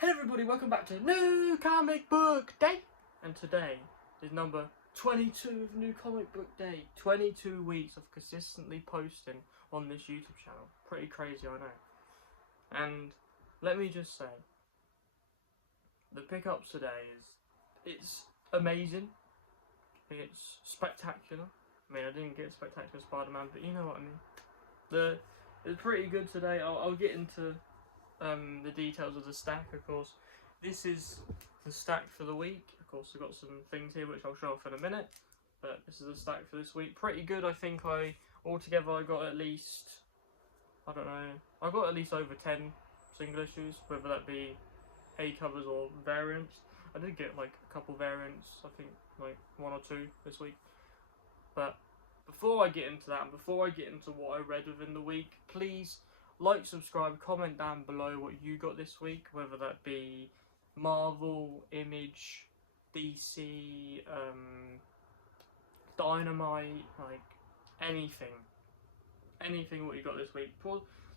Hey everybody, welcome back to New Comic Book Day! And today is number 22 of New Comic Book Day. 22 weeks of consistently posting on this YouTube channel. Pretty crazy, I know. And let me just say, the pickups today it's amazing. It's spectacular. I mean, I didn't get Spectacular Spider-Man, but you know what I mean. It's pretty good today. I'll get into the details of the stack, of course. This is the stack for the week. Of course, I've got some things here which I'll show off in a minute, but this is the stack for this week. Pretty good, I think. Altogether I got at least, I don't know, I got at least over 10 single issues, whether that be A covers or variants. I did get like a couple variants, I think like 1 or 2 this week. But before I get into that, and before I get into what I read within the week, please like, subscribe, comment down below what you got this week, whether that be Marvel, Image, DC, Dynamite, like anything what you got this week.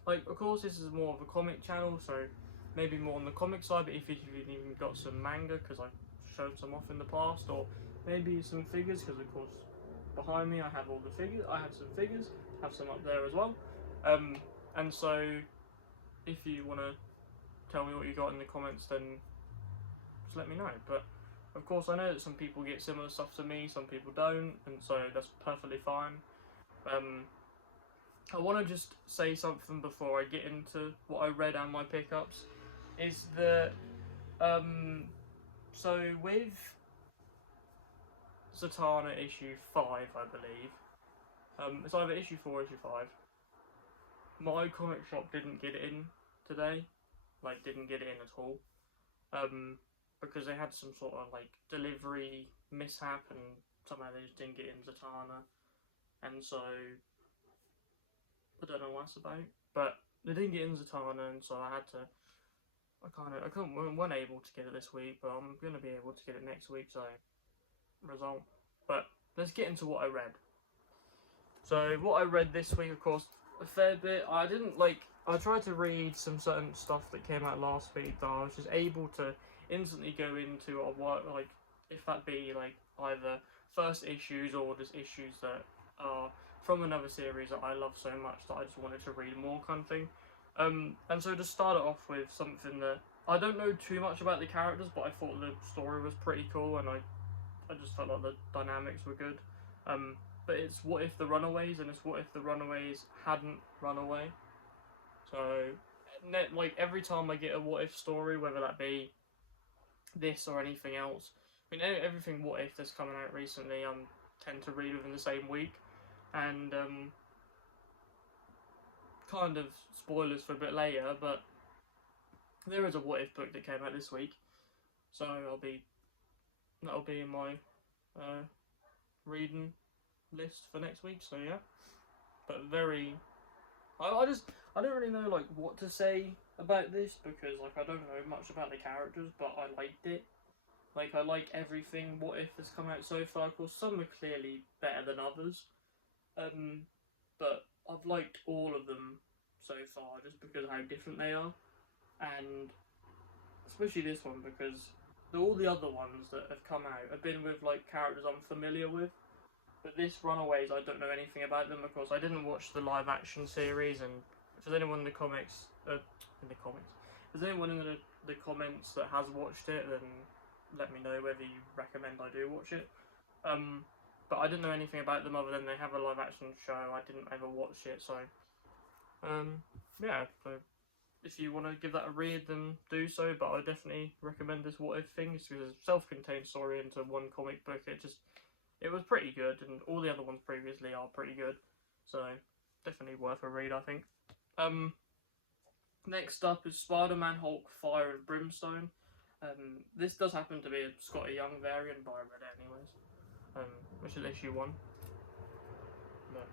Like, of course, this is more of a comic channel, so maybe more on the comic side, but if you've even got some manga, because I've showed some off in the past, or maybe some figures, because of course behind me I have all the figures. I have some figures, have some up there as well. And so, if you want to tell me what you got in the comments, then just let me know. But, of course, I know that some people get similar stuff to me, some people don't, and so that's perfectly fine. I want to just say something before I get into what I read and my pickups, is that, so with Zatanna issue 5, I believe, it's either issue 4 or issue 5, my comic shop didn't get it in today, like didn't get it in at all, because they had some sort of like delivery mishap and somehow they just didn't get in Zatanna, and so I don't know what that's about, but they didn't get in Zatanna, and so I wasn't able to get it this week, but I'm gonna be able to get it next week, so result. But let's get into what I read. So what I read this week, of course, a fair bit. I tried to read some certain stuff that came out last week that I was just able to instantly go into, or what, like, if that be like either first issues or just issues that are from another series that I love so much that I just wanted to read more, kind of thing. And so to start it off with something that I don't know too much about the characters, but I thought the story was pretty cool, and I just felt like the dynamics were good. But it's What If the Runaways, and it's what if the Runaways hadn't run away. So, like, every time I get a what if story, whether that be this or anything else, I mean, everything what if that's coming out recently, I tend to read within the same week. And, kind of spoilers for a bit later, but there is a what if book that came out this week. So that'll be in my reading list for next week, so yeah. But I don't really know like what to say about this, because like I don't know much about the characters, but I liked it. Like, I like everything what if has come out so far. Of course, some are clearly better than others, but I've liked all of them so far just because of how different they are, and especially this one because all the other ones that have come out have been with like characters I'm familiar with. But this Runaways, I don't know anything about them. Of course, I didn't watch the live action series, and if there's anyone in the comments, if there's anyone in the comments that has watched it, then let me know whether you recommend I do watch it. But I didn't know anything about them other than they have a live action show. I didn't ever watch it, so yeah. So if you want to give that a read, then do so. But I definitely recommend this What If thing, just because it's a self-contained story into one comic book. It was pretty good, and all the other ones previously are pretty good, so definitely worth a read, I think. Next up is Spider-Man Hulk Fire and Brimstone. This does happen to be a Scotty Young variant, but I read it anyways, which is issue 1. But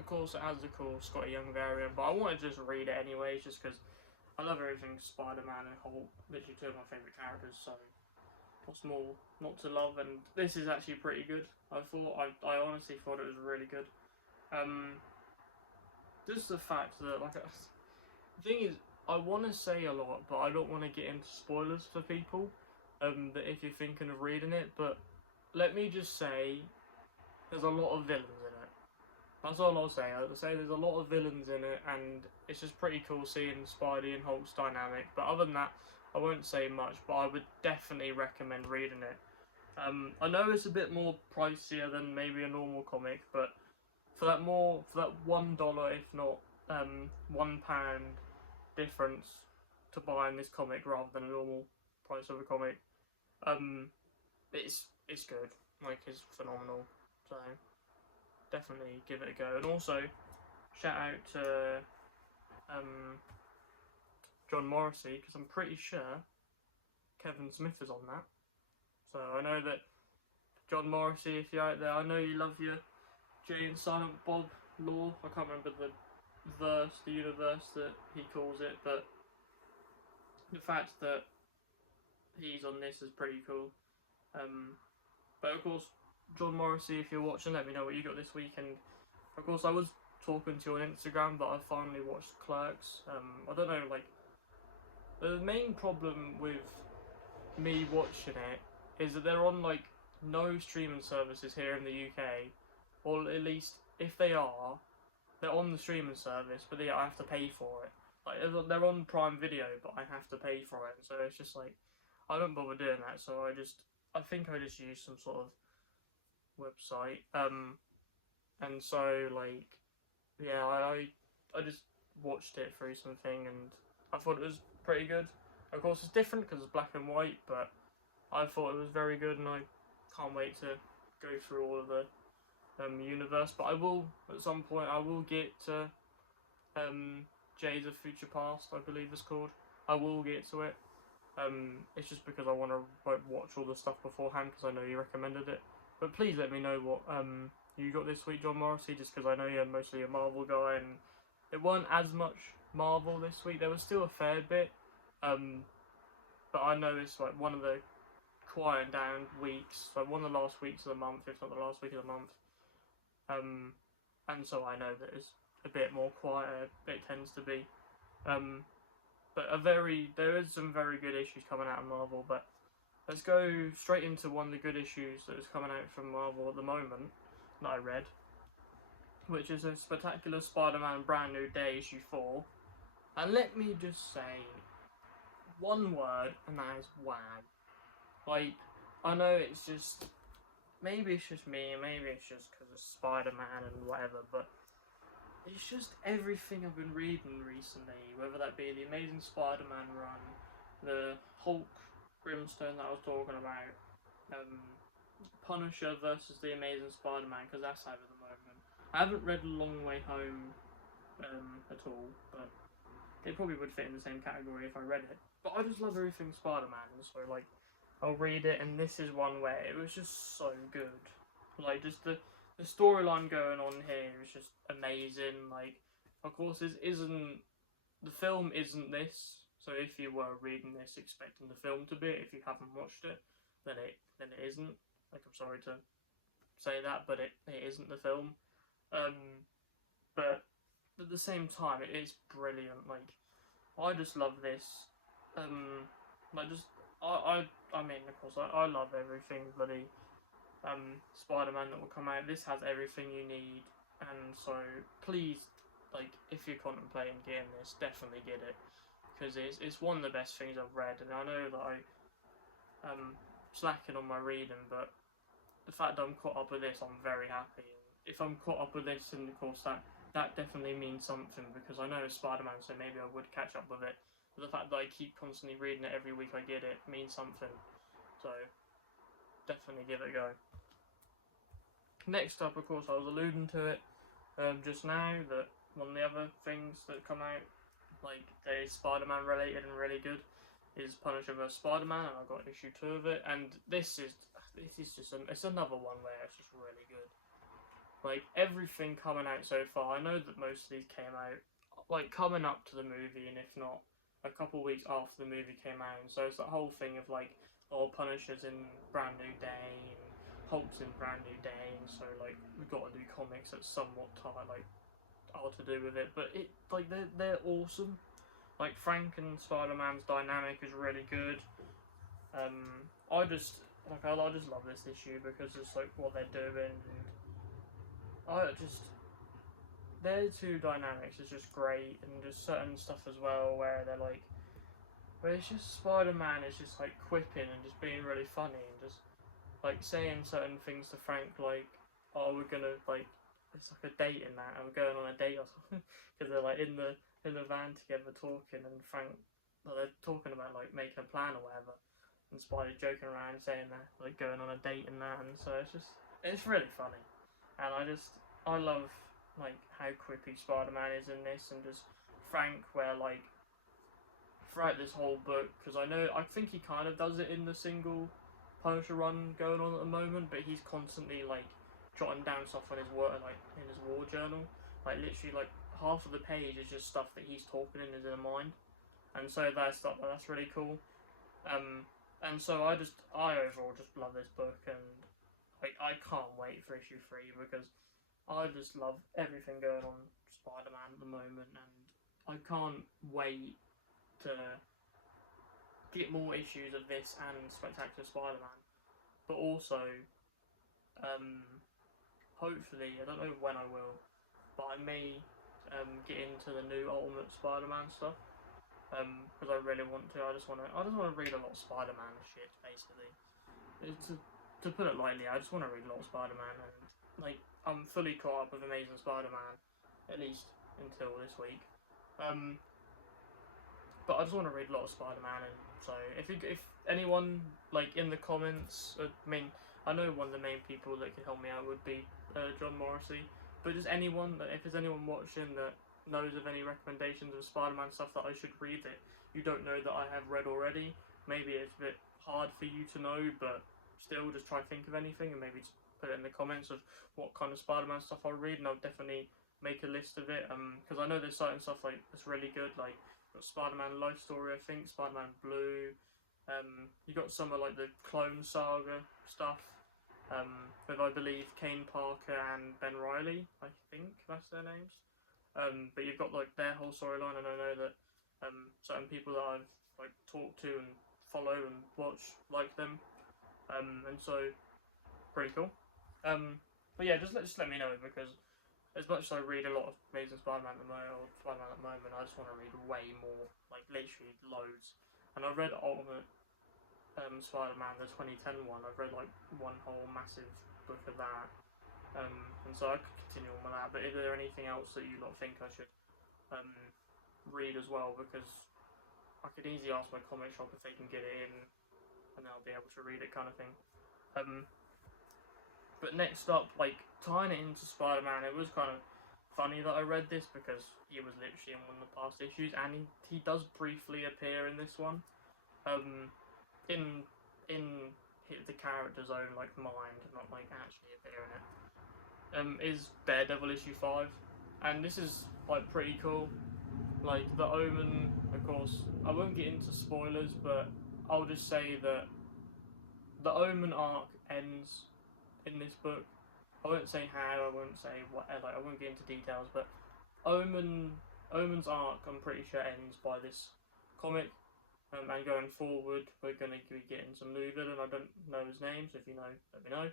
of course it has the cool Scotty Young variant, but I wanted to just read it anyways, just because I love everything Spider-Man and Hulk, literally 2 of my favourite characters, so what's more not to love? And this is actually pretty good. I honestly thought it was really good. Just the fact that, like, the thing is, I want to say a lot, but I don't want to get into spoilers for people. That if you're thinking of reading it, but let me just say, there's a lot of villains in it. That's all I'll say. I'll say there's a lot of villains in it, and it's just pretty cool seeing Spidey and Hulk's dynamic. But other than that, I won't say much. But I would definitely recommend reading it. I know it's a bit more pricier than maybe a normal comic, but for that $1, if not £1 difference to buying this comic rather than a normal price of a comic, it's good. Like, it's phenomenal. So definitely give it a go. And also shout out to John Morrissey, because I'm pretty sure Kevin Smith is on that. So I know that John Morrissey, if you're out there, I know you love your Jay and Silent Bob lore. I can't remember the universe that he calls it, but the fact that he's on this is pretty cool. But of course, John Morrissey, if you're watching, let me know what you got this weekend. Of course, I was talking to you on Instagram, but I finally watched Clerks. I don't know, like, the main problem with me watching it is that they're on, like, no streaming services here in the UK, or at least, if they are, they're on the streaming service, but I have to pay for it. Like, they're on Prime Video, but I have to pay for it, so it's just like, I don't bother doing that, so I think I just use some sort of website, and so, like, yeah, I just watched it through something, and I thought it was pretty good. Of course, it's different because it's black and white, but I thought it was very good, and I can't wait to go through all of the universe. But I will, at some point, I will get to Days of Future Past, I believe it's called. I will get to it. It's just because I want to watch all the stuff beforehand, because I know you recommended it. But please let me know what you got this week, John Morrissey, just because I know you're mostly a Marvel guy, and it weren't as much Marvel this week. There was still a fair bit, but I know it's like one of the quiet down weeks, like one of the last weeks of the month, if not the last week of the month. And so I know that it's a bit more quiet. It tends to be. But there is some very good issues coming out of Marvel. But let's go straight into one of the good issues that is coming out from Marvel at the moment that I read, which is a Spectacular Spider-Man Brand New Day issue 4. And let me just say one word, and that is wow. Like, I know it's just, maybe it's just me, maybe it's just because of Spider-Man and whatever, but it's just everything I've been reading recently, whether that be the Amazing Spider-Man run, the Hulk Brimstone that I was talking about, Punisher versus the Amazing Spider-Man, because that's out at the moment. I haven't read A Long Way Home at all, but it probably would fit in the same category if I read it. But I just love everything Spider-Man, so like, I'll read it, and this is one where it was just so good. Like, just the storyline going on here is just amazing. Like, of course, the film isn't this, so if you were reading this expecting the film to be it, if you haven't watched it, then it isn't. Like, I'm sorry to say that, but it isn't the film. But at the same time, it is brilliant. Like, I just love this. I mean, of course, I love everything bloody Spider-Man that will come out. This has everything you need, and so please, like, if you're contemplating getting this, definitely get it, because it's one of the best things I've read. And I know that I'm slacking on my reading, but the fact that I'm caught up with this, I'm very happy. And if I'm caught up with this, then of course that definitely means something, because I know it's Spider-Man, so maybe I would catch up with it. But the fact that I keep constantly reading it every week I get it means something. So definitely give it a go. Next up, of course, I was alluding to it just now, that one of the other things that come out, like, that is Spider-Man related and really good, is Punisher vs. Spider-Man, and I got issue 2 of it, and this is just it's another one where it's just really good. Like, everything coming out so far, I know that most of these came out, like, coming up to the movie, and if not, a couple weeks after the movie came out, and so it's that whole thing of, like, Punisher's in Brand New Day, and Hulk's in Brand New Day, and so, like, we've got to do comics that somewhat are to do with it, but they're awesome. Like Frank and Spider-Man's dynamic is really good. I just love this issue because it's like what they're doing, and I just their two dynamics is just great, and just certain stuff as well where they're like, where it's just Spider-Man is just like quipping and just being really funny and just like saying certain things to Frank, like, oh, we're gonna like, it's like a date in that, and we're going on a date or something, because they're like in the van together talking, and Frank, well, they're talking about like making a plan or whatever, and Spider's joking around saying they're like going on a date and that, and so it's really funny, and I love like how quippy Spider-Man is in this, and just Frank, where like throughout this whole book, because I think he kind of does it in the single Punisher run going on at the moment, but he's constantly like jotting down stuff on his work, like in his war journal, like literally like half of the page is just stuff that he's talking in his inner mind, and so that's really cool. And so I overall just love this book, and I can't wait for issue 3 because I just love everything going on Spider-Man at the moment, and I can't wait to get more issues of this and Spectacular Spider-Man, but also hopefully, I don't know when I will, but I may get into the new Ultimate Spider-Man stuff, because I really want to. I just want to read a lot of Spider-Man shit, basically. To put it lightly, I just want to read a lot of Spider-Man, and like I'm fully caught up with Amazing Spider-Man, at least until this week. But I just want to read a lot of Spider-Man, and so if anyone like in the comments, I mean, I know one of the main people that could help me out would be John Morrissey, but just anyone, if there's anyone watching that knows of any recommendations of Spider-Man stuff that I should read that you don't know that I have read already, maybe it's a bit hard for you to know, but still just try to think of anything and maybe just put it in the comments of what kind of Spider-Man stuff I'll read, and I'll definitely make a list of it, because I know there's certain stuff like that's really good, like Spider-Man Life Story, I think, Spider-Man Blue. You got some of like the Clone Saga stuff, with I believe Kane Parker and Ben Reilly. I think that's their names. But you've got like their whole storyline, and I know that certain people that I've like talked to and follow and watch like them, and so pretty cool. But yeah, just let me know, because as much as I read a lot of Amazing Spider-Man at the moment, I just want to read way more, like literally loads. And I've read Ultimate Spider-Man, the 2010 one. I've read like one whole massive book of that, and so I could continue on with that. But is there anything else that you lot think I should read as well? Because I could easily ask my comic shop if they can get it in, and I'll be able to read it, kind of thing. But next up, like tying it into Spider-Man, it was kind of funny that I read this because he was literally in one of the past issues, and he does briefly appear in this one, in the character's own like mind, not like actually appear in it. Is Daredevil issue 5, and this is like pretty cool. Like the Omen, of course, I won't get into spoilers, but I'll just say that the Omen arc ends in this book. I won't say how, I won't say what, like I won't get into details, but Omen's arc, I'm pretty sure, ends by this comic, and going forward we're going to be getting some new villain. I don't know his name, so if you know, let me know.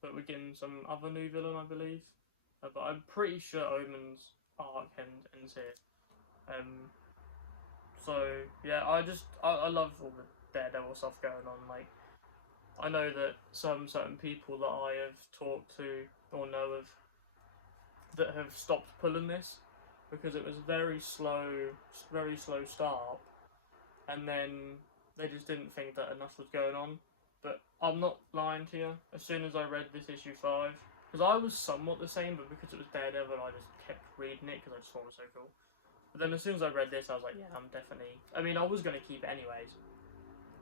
But we're getting some other new villain, I believe, but I'm pretty sure Omen's arc ends here. So yeah, I love all the Daredevil stuff going on. Like, I know that some certain people that I have talked to or know of that have stopped pulling this because it was very slow start, and then they just didn't think that enough was going on. But I'm not lying to you. As soon as I read this issue 5, because I was somewhat the same, but because it was Daredevil, I just kept reading it because I just thought it was so cool. But then as soon as I read this, I was like, yeah, I'm definitely. I mean, I was going to keep it anyways,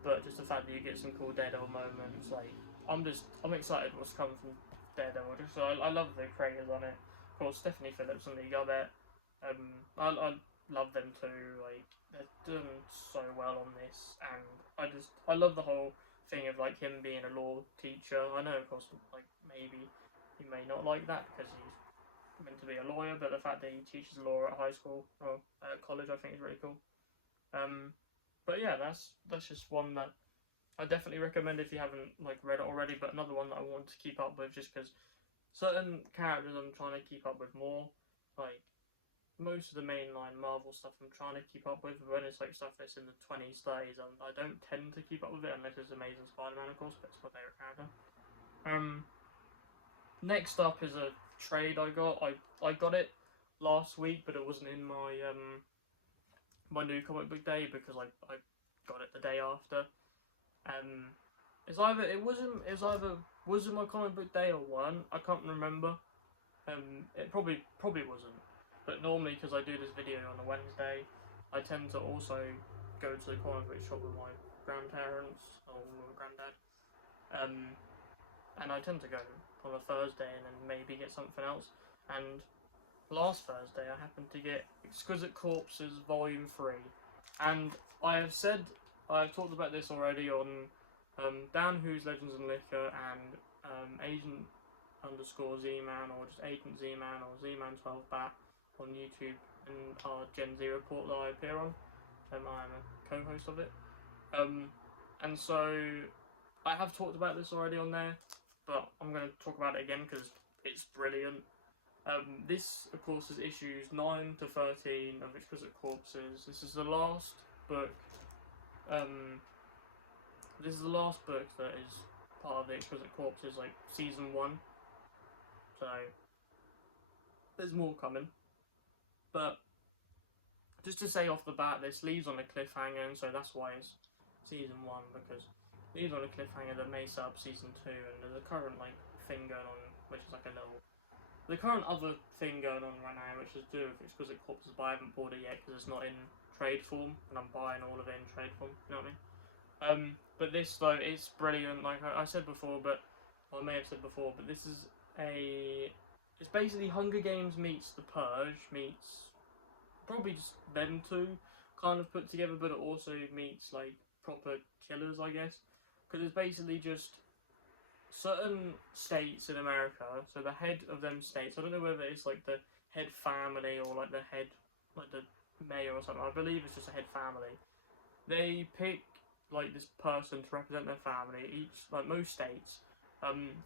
but just the fact that you get some cool Daredevil moments, like I'm excited what's coming from Daredevil. Just so I love the creators on it. Of course, Stephanie Phillips and Lee Garbett. I love them too. Like, they're doing so well on this, and I love the whole thing of like him being a law teacher. I know, of course, like maybe he may not like that because he's meant to be a lawyer, but the fact that he teaches law at high school or at college, I think is really cool. But yeah, that's just one that I definitely recommend if you haven't like read it already. But another one that I want to keep up with, just because certain characters I'm trying to keep up with more, like most of the mainline Marvel stuff I'm trying to keep up with. When it's like stuff that's in the 20s, 30s, I don't tend to keep up with it unless it's Amazing Spider-Man, of course, but it's my favourite character. Next up is a trade I got. I got it last week, but it wasn't in my my new comic book day because I got it the day after. It was my comic book day or one. I can't remember. It probably wasn't. But normally, because I do this video on a Wednesday, I tend to also go to the comic book shop with my grandparents or my granddad. And I tend to go on a Thursday and then maybe get something else. And last Thursday, I happened to get Exquisite Corpses Volume 3. And I've talked about this already on Dan Who's Legends and Liquor and Agent_Z Man or just Agent Z Man or Z Man 12 Bat on YouTube and our Gen Z report that I appear on. I am a co-host of it. And so I have talked about this already on there, but I'm going to talk about it again because it's brilliant. This, of course, is issues 9 to 13 of Exquisite Corpses. This is the last book. This is the last book that is part of the Exquisite Corpses, like season 1. So there's more coming. But just to say off the bat, this leaves on a cliffhanger, and so that's why it's season 1, because it leaves on a cliffhanger that may set up season 2, and there's a current thing going on, which is the current other thing going on right now, which is to do with Exquisite Corpses, but I haven't bought it yet because it's not in trade form, and I'm buying all of it in trade form, you know what I mean? But this, though, it's brilliant, like I said before, I may have said before, but this is it's basically Hunger Games meets The Purge, meets probably just them two kind of put together, but it also meets, like, proper killers, I guess, because it's basically just certain states in America, so the head of them states, I don't know whether it's like the head family or like the head, like the mayor or something, I believe it's just a head family. They pick like this person to represent their family, each, like most states,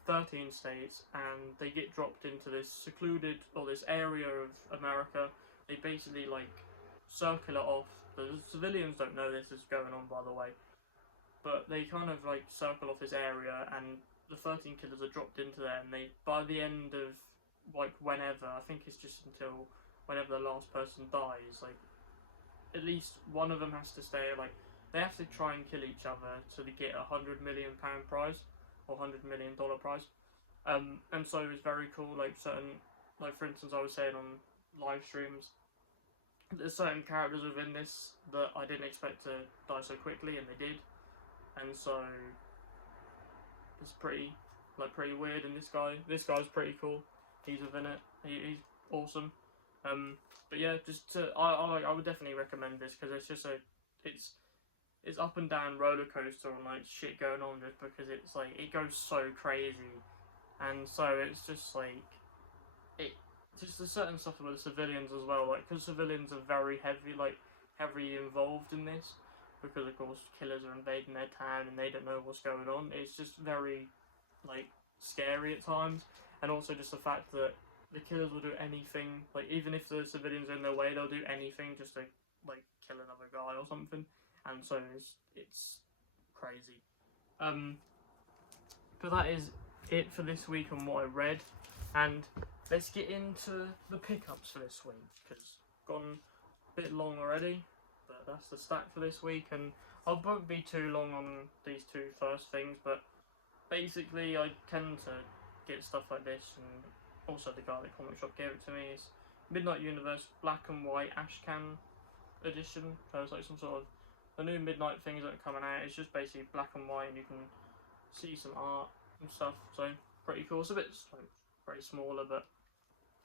13 states, and they get dropped into this secluded, or this area of America. They basically like circle it off. The civilians don't know this is going on, by the way, but they kind of like circle off this area, and the 13 killers are dropped into there, and they, by the end of like whenever, I think it's just until whenever the last person dies, like at least one of them has to stay, like they have to try and kill each other so they get £100 million prize or $100 million prize. And so it's very cool, like certain, like for instance I was saying on live streams, there's certain characters within this that I didn't expect to die so quickly, and they did, and so it's pretty weird. And this guy's pretty cool. He's within it. He's awesome. But yeah, I would definitely recommend this because it's just it's up and down roller coaster and like shit going on, just because it's like it goes so crazy, and so it's just like just the certain stuff with the civilians as well, like because civilians are very heavily involved in this, because of course killers are invading their town and they don't know what's going on. It's just very like scary at times, and also just the fact that the killers will do anything, like even if the civilians are in their way, they'll do anything just to like kill another guy or something, and so it's crazy. But that is it for this week on what I read, and let's get into the pickups for this week, because it's gone a bit long already, but that's the stack for this week, and I won't be too long on these two first things, but basically I tend to get stuff like this, and also the guy at the comic shop gave it to me. It's Midnight Universe Black and White Ashcan edition, so it's like some sort of the new Midnight things that are coming out. It's just basically black and white, and you can see some art and stuff, so pretty cool. It's a bit like very smaller, but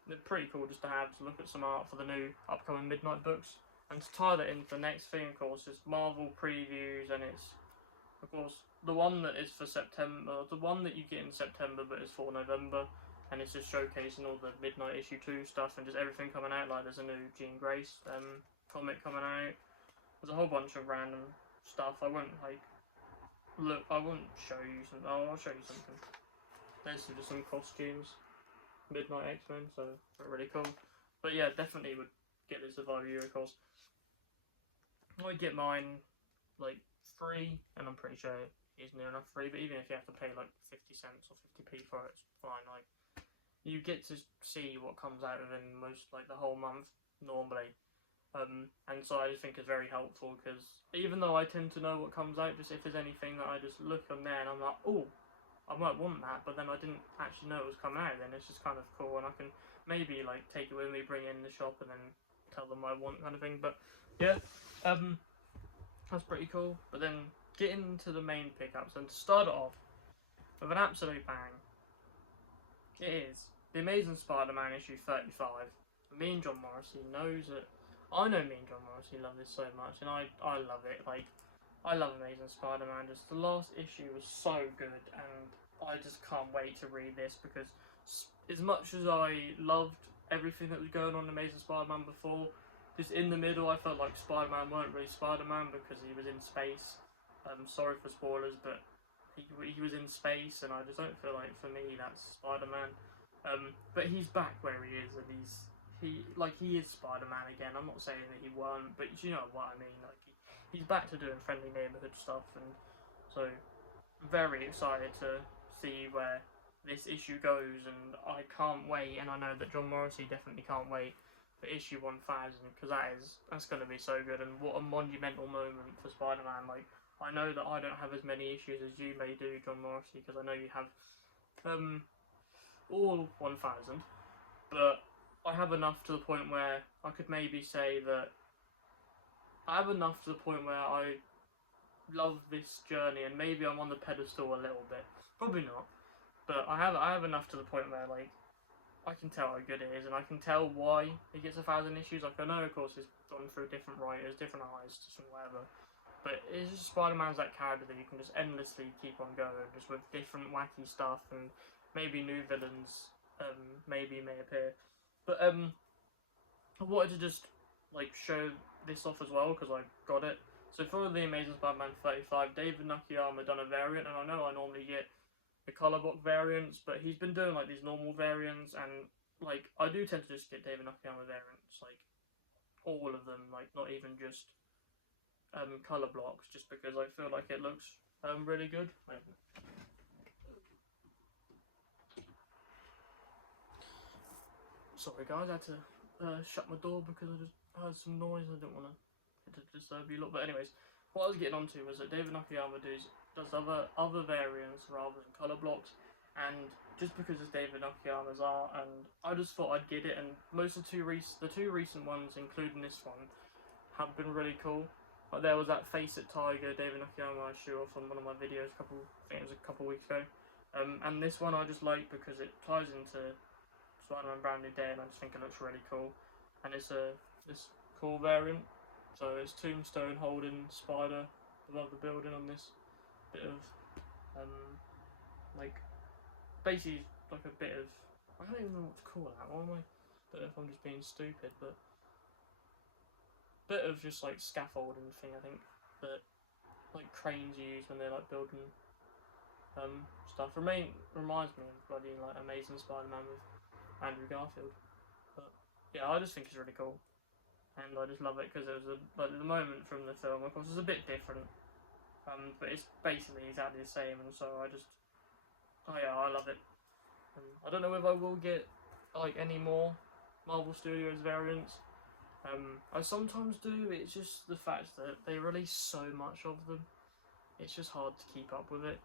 they're pretty cool just to have to look at some art for the new upcoming Midnight books. And to tie that into the next thing, of course, is Marvel previews, and it's of course the one that is for September, the one that you get in September but is for November. and it's just showcasing all the Midnight issue 2 stuff and just everything coming out. Like there's a new Jean Grace comic coming out. There's a whole bunch of random stuff. I won't show you some. Oh, I'll show you something. There's just some costumes. Midnight X-Men, so really cool. But yeah, definitely would get this if I were you, of course. I get mine like free, and I'm pretty sure it is near enough free, but even if you have to pay like 50 cents or 50p for it, it's fine. Like, you get to see what comes out within most, like, the whole month normally. And so I just think it's very helpful, because even though I tend to know what comes out, just if there's anything that I just look on there and I'm like, oh, I might want that, but then I didn't actually know it was coming out, then it's just kind of cool, and I can maybe like take it with me, bring it in the shop, and then tell them what I want, kind of thing. But yeah, that's pretty cool. But then getting into the main pickups, and to start it off with an absolute bang, it is The Amazing Spider-Man issue 35. Me and John Morrissey knows it. I know me and John Morrissey love this so much, and I love it. Like, I love Amazing Spider-Man. Just the last issue was so good, and I just can't wait to read this, because as much as I loved everything that was going on in Amazing Spider-Man before, just in the middle I felt like Spider-Man weren't really Spider-Man because he was in space. Sorry for spoilers, but he was in space, and I just don't feel like, for me, that's Spider-Man. But he's back where he is, and he is Spider-Man again. I'm not saying that he weren't, but you know what I mean. Like, he's back to doing friendly neighborhood stuff, and so I'm very excited to see where this issue goes, and I can't wait. And I know that John Morrissey definitely can't wait for issue 1000, because that's going to be so good, and what a monumental moment for Spider-Man. Like, I know that I don't have as many issues as you may do, John Morrissey, because I know you have all 1000, but I have enough to the point where I could maybe say that I have enough to the point where I love this journey, and maybe I'm on the pedestal a little bit. Probably not, but I have enough to the point where, like, I can tell how good it is, and I can tell why it gets 1000 issues. Like, I know, of course, it's gone through different writers, different artists, and whatever, but it's just Spider-Man's that character that you can just endlessly keep on going, just with different wacky stuff, and maybe new villains maybe may appear. But I wanted to just like show this off as well, because I got it. So for the Amazing Spider-Man 35, David Nakayama done a variant, and I know I normally get the colour block variants, but he's been doing like these normal variants, and like I do tend to just get David Nakayama variants, like all of them, like not even just colour blocks, just because I feel like it looks really good. Sorry guys, I had to shut my door because I just heard some noise. I didn't want to disturb you a lot. But anyways, what I was getting onto was that David Nakayama does other variants rather than colour blocks, and just because it's David Nakayama's art, and I just thought I'd get it. And most of the two recent ones, including this one, have been really cool. Like, there was that Face It Tiger David Nakayama I showed off on one of my videos I think it was a couple weeks ago. And this one I just like because it ties into Spider-Man Brand New Day, and I just think it looks really cool. And it's this cool variant. So it's Tombstone holding Spider above the building on this bit of like, basically like a bit of, I don't even know what to call that. Why am I? Don't know if I'm just being stupid, but bit of just like scaffolding thing, I think, that like cranes use when they're like building stuff. Reminds me of bloody like Amazing Spider-Man with Andrew Garfield. But yeah, I just think it's really cool, and I just love it because it was like the moment from the film. Of course, it's a bit different, but it's basically exactly the same, and so I love it. I don't know if I will get like any more Marvel Studios variants. I sometimes do. It's just the fact that they release so much of them. It's just hard to keep up with it.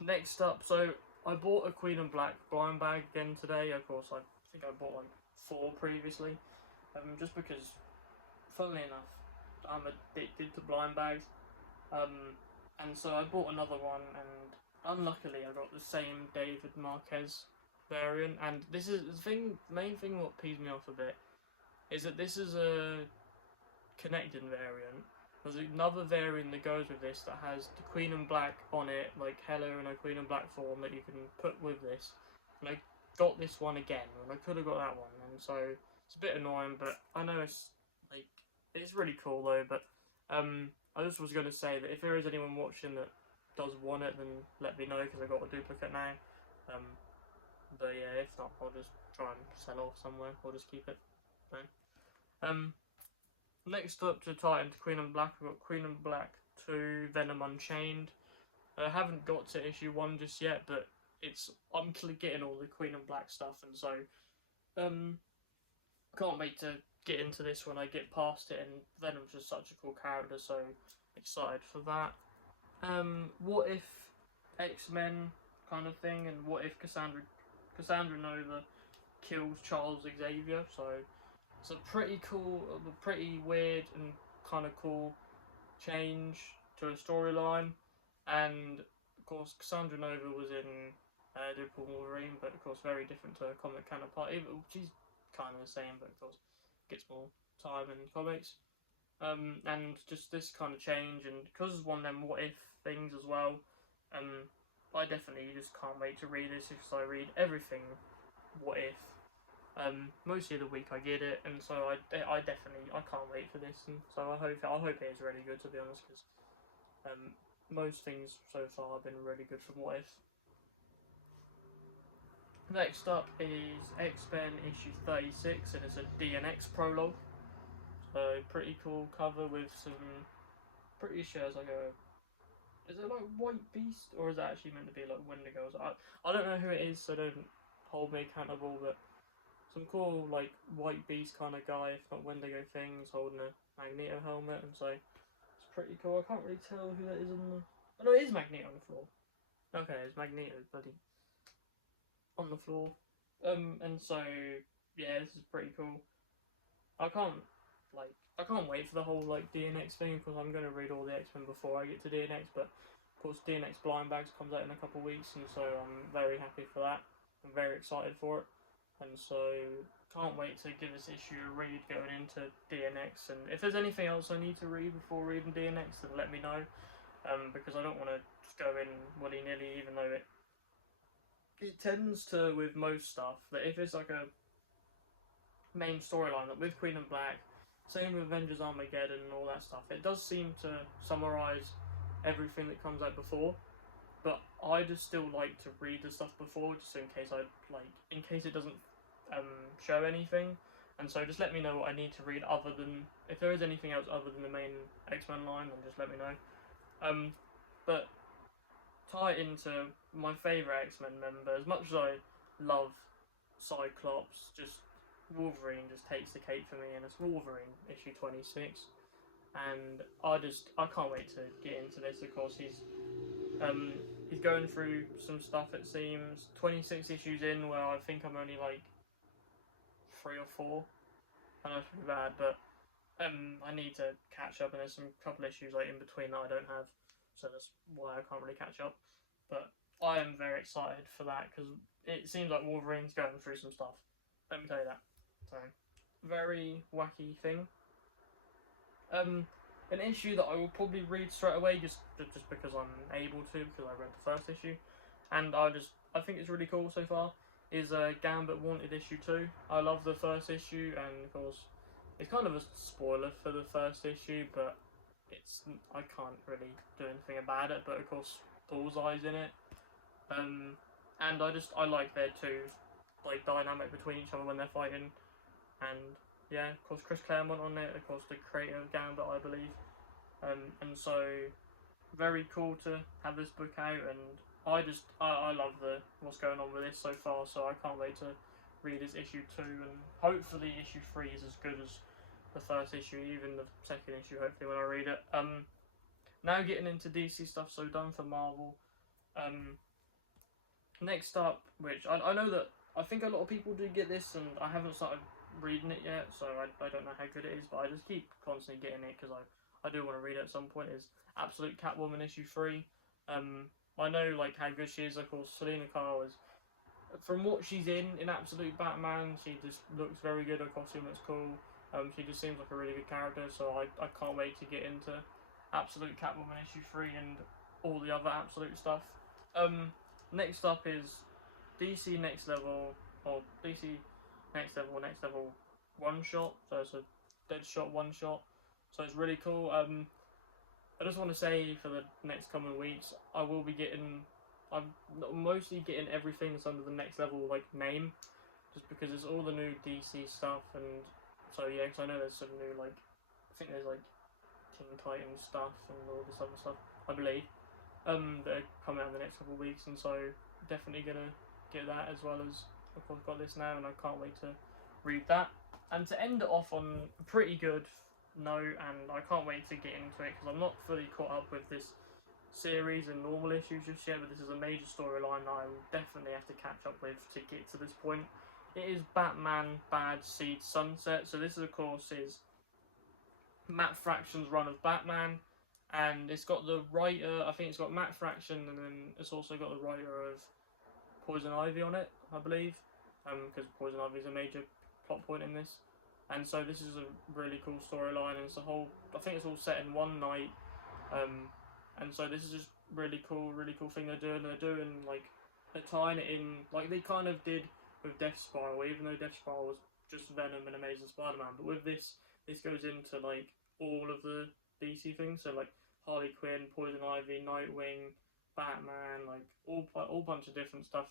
Next up, so I bought a Queen and Black blind bag again today. Of course, I think I bought like 4 previously. Just because, funnily enough, I'm addicted to blind bags. And so I bought another one, and unluckily I got the same David Marquez variant. And this is the main thing what pees me off a bit, is that this is a connected variant, there's another variant that goes with this that has the Queen in Black on it, like Hela in a Queen in Black form that you can put with this. And I got this one again, and I could have got that one, and so it's a bit annoying, but I know it's like it's really cool though. But I just was going to say that if there is anyone watching that does want it, then let me know because I got a duplicate now. But yeah, if not, I'll just try and sell off somewhere or just keep it. So, next up to tie into Queen in Black, I've got Queen in Black 2 Venom Unchained. I haven't got to issue 1 just yet, but I'm getting all the Queen in Black stuff, and so can't wait to get into this when I get past it. And Venom's just such a cool character, so excited for that. What if X-Men kind of thing, and what if Cassandra Nova kills Charles Xavier? So it's a pretty cool, pretty weird and kind of cool change to a storyline. And of course, Cassandra Nova was in Deadpool Wolverine, but of course very different to her comic counterpart. She's kind of the same, but of course gets more time in comics. And just this kind of change, and because it's one of them what if things as well. I definitely just can't wait to read this, because I read everything what if. Mostly the week I get it, and so I can't wait for this, and so I hope it is really good, to be honest, because most things so far have been really good from what if. Next up is X-Men issue 36, and it's a DNX prologue. So pretty cool cover with some, pretty sure it's like is it like White Beast, or is it actually meant to be like Wendigo? I don't know who it is, so don't hold me accountable, but some cool like White Beast kind of guy, if not Wendigo things, holding a Magneto helmet, and so it's pretty cool. I can't really tell who that is on the... Oh no, it is Magneto on the floor. Okay, it's Magneto, buddy. On the floor. And so, yeah, this is pretty cool. I can't wait for the whole like DNX thing, because I'm going to read all the X-Men before I get to DNX, but of course DNX Blind Bags comes out in a couple of weeks, and so I'm very happy for that. I'm very excited for it, and so can't wait to give this issue a read going into DNX. And if there's anything else I need to read before reading DNX, then let me know, because I don't want to just go in willy-nilly, even though it tends to, with most stuff, that if it's like a main storyline, like with Queen in Black, same with Avengers Armageddon and all that stuff, it does seem to summarise everything that comes out before, but I just still like to read the stuff before, just in case in case it doesn't show anything. And so just let me know what I need to read, other than, if there is anything else other than the main X-Men line, then just let me know. But tie it into my favourite X-Men member. As much as I love Cyclops, just Wolverine just takes the cake for me, and it's Wolverine issue 26, and I can't wait to get into this. Of course, he's going through some stuff, it seems. 26 issues in, where I think I'm only like 3 or 4. I know it's pretty bad, but I need to catch up, and there's some couple issues like in between that I don't have, so that's why I can't really catch up. But I am very excited for that, because it seems like Wolverine's going through some stuff. Let me tell you that. So, very wacky thing. An issue that I will probably read straight away, just because I'm able to, because I read the first issue, and I think it's really cool so far, is Gambit Wanted issue 2. I love the first issue, and of course, it's kind of a spoiler for the first issue, but I can't really do anything about it. But of course, Bullseye's in it, and I like their two dynamic between each other when they're fighting. And yeah, of course Chris Claremont on it, of course the creator of Gambit, I believe, and so very cool to have this book out, and I love what's going on with this so far, so I can't wait to read this issue 2, and hopefully issue 3 is as good as the first issue, even the second issue, hopefully, when I read it. Now getting into DC stuff, so done for Marvel. Next up, which I know that I think a lot of people do get this, and I haven't started reading it yet, so I don't know how good it is, but I just keep constantly getting it because I do want to read it at some point. Is Absolute Catwoman issue 3. I know how good she is. Of course, Selena Kyle is, from what she's in Absolute Batman, she just looks very good. Her costume looks cool. She just seems like a really good character, so I can't wait to get into Absolute Catwoman issue 3 and all the other Absolute stuff. Next up is DC Next Level, or DC Next Level one shot. So it's a Deadshot one shot. So it's really cool. I just want to say for the next coming weeks, I'm mostly getting everything that's under the Next Level like name, just because it's all the new DC stuff, and so yeah, because I know there's some new I think there's Teen Titans stuff and all this other stuff, I believe, that are coming out in the next couple of weeks, and so definitely gonna get that, as well as of course got this now, and I can't wait to read that. And to end it off on a pretty good note, and I can't wait to get into it because I'm not fully caught up with this series and normal issues just yet, but this is a major storyline that I will definitely have to catch up with to get to this point. It is Batman Bad Seed Sunset. So this, of course, is Matt Fraction's run of Batman, and it's got the writer, I think it's got Matt Fraction, and then it's also got the writer of Poison Ivy on it, I believe, because Poison Ivy is a major plot point in this. And so this is a really cool storyline, and it's I think it's all set in one night, and so this is just really cool thing they're doing. They're tying it in, like they kind of did with Death Spiral, even though Death Spiral was just Venom and Amazing Spider-Man, but with this goes into all of the DC things, so Harley Quinn, Poison Ivy, Nightwing, Batman, all bunch of different stuff.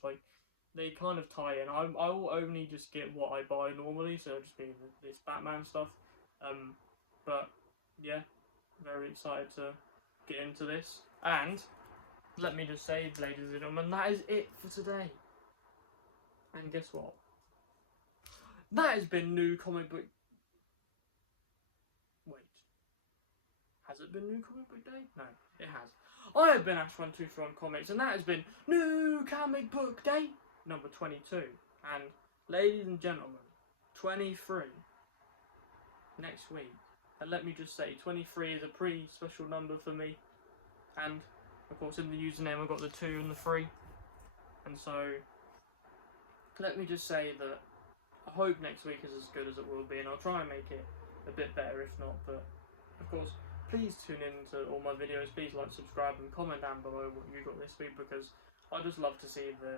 They kind of tie in. I will only just get what I buy normally, so it'll just be this Batman stuff. But yeah, very excited to get into this. And let me just say, ladies and gentlemen, that is it for today. And guess what? That has been New Comic Book. Wait. Has it been New Comic Book Day? No, it has. I have been Ash123 Comics, and that has been New Comic Book Day number 22. And ladies and gentlemen, 23 next week. And let me just say, 23 is a pretty special number for me. And of course, in the username, I've got the 2 and the 3. And so, let me just say that I hope next week is as good as it will be, and I'll try and make it a bit better if not. But of course, please tune in to all my videos. Please subscribe, and comment down below what you got this week, because I just love to see the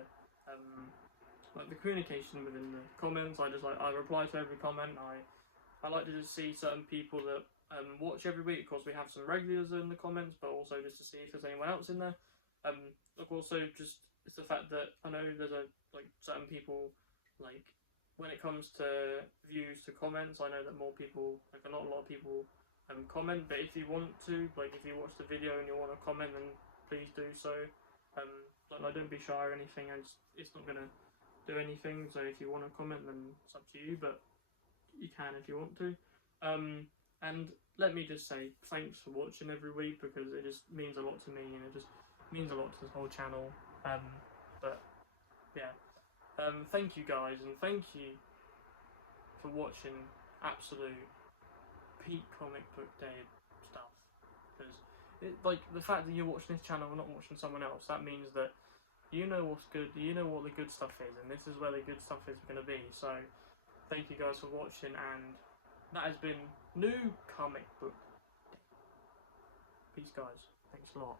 communication within the comments. I reply to every comment. I like to just see certain people that watch every week. Of course, we have some regulars in the comments, but also just to see if there's anyone else in there. Also, just it's the fact that I know there's certain people when it comes to views to comments. I know that more people, not a lot of people, comment. But if you want to, if you watch the video and you want to comment, then please do so. Don't be shy or anything. It's not gonna do anything. So if you want to comment, then it's up to you. But you can if you want to. And let me just say thanks for watching every week, because it just means a lot to me, and it just means a lot to this whole channel. But yeah, thank you guys, and thank you for watching absolute peak comic book day stuff. Because the fact that you're watching this channel and not watching someone else, that means that you know what's good, you know what the good stuff is, and this is where the good stuff is going to be. So thank you guys for watching, and that has been New Comic Book Day. Peace, guys. Thanks a lot.